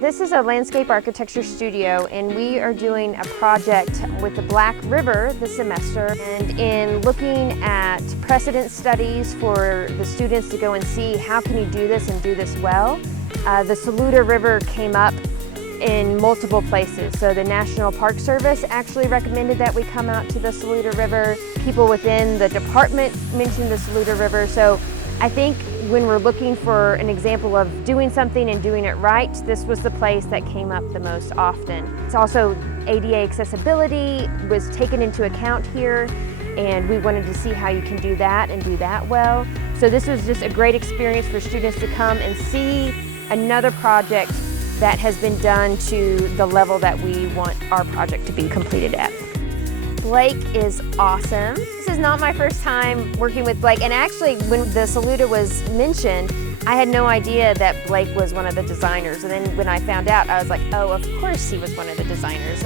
This is a landscape architecture studio, and we are doing a project with the Black River this semester. And in looking at precedent studies for the students to go and see how can you do this and do this well, the Saluda River came up in multiple places. So the National Park Service actually recommended that we come out to the Saluda River. People within the department mentioned the Saluda River. So I think when we're looking for an example of doing something and doing it right, this was the place that came up the most often. It's also ADA accessibility was taken into account here, and we wanted to see how you can do that and do that well. So this was just a great experience for students to come and see another project that has been done to the level that we want our project to be completed at. Blake is awesome. This is not my first time working with Blake, and actually when the Saluda was mentioned, I had no idea that Blake was one of the designers, and then when I found out, I was like, oh, of course he was one of the designers,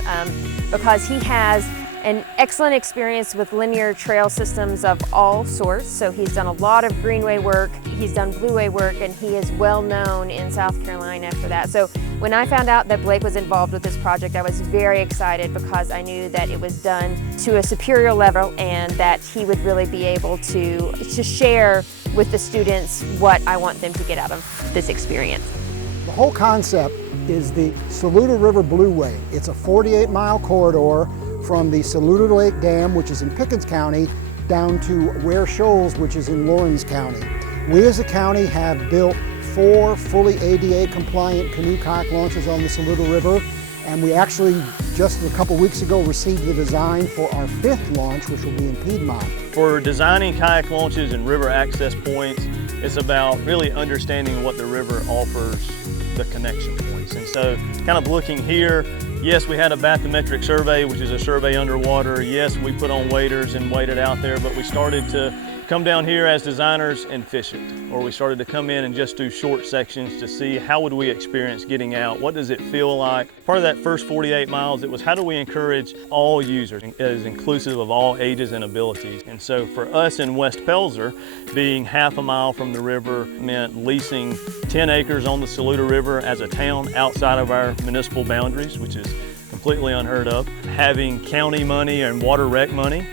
because he has an excellent experience with linear trail systems of all sorts. So he's done a lot of greenway work, he's done blueway work, and he is well known in South Carolina for that. So when I found out that Blake was involved with this project, I was very excited because I knew that it was done to a superior level and that he would really be able to share with the students what I want them to get out of this experience. The whole concept is the Saluda River Blueway. It's a 48-mile corridor from the Saluda Lake Dam, which is in Pickens County, down to Ware Shoals, which is in Lawrence County. We as a county have built 4 fully ADA compliant canoe kayak launches on the Saluda River, and we actually just a couple weeks ago received the design for our 5th launch, which will be in Piedmont. For designing kayak launches and river access points, it's about really understanding what the river offers, the connection points. And so kind of looking here, yes, we had a bathymetric survey, which is a survey underwater. Yes, we put on waders and waded out there, but we started to come down here as designers and fish it. Or we started to come in and just do short sections to see how would we experience getting out? What does it feel like? Part of that first 48 miles, it was how do we encourage all users? It is inclusive of all ages and abilities. And so for us in West Pelzer, being half a mile from the river meant leasing 10 acres on the Saluda River as a town outside of our municipal boundaries, which is completely unheard of. Having county money and water rec money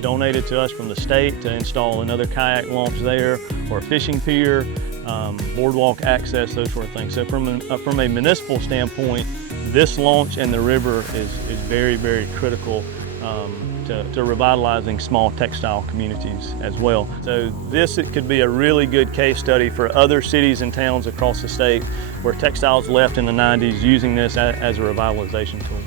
donated to us from the state to install another kayak launch there, or a fishing pier, boardwalk access, those sort of things. So from a municipal standpoint, this launch and the river is very, very critical to revitalizing small textile communities as well. So it could be a really good case study for other cities and towns across the state where textiles left in the 90s using this as a revitalization tool.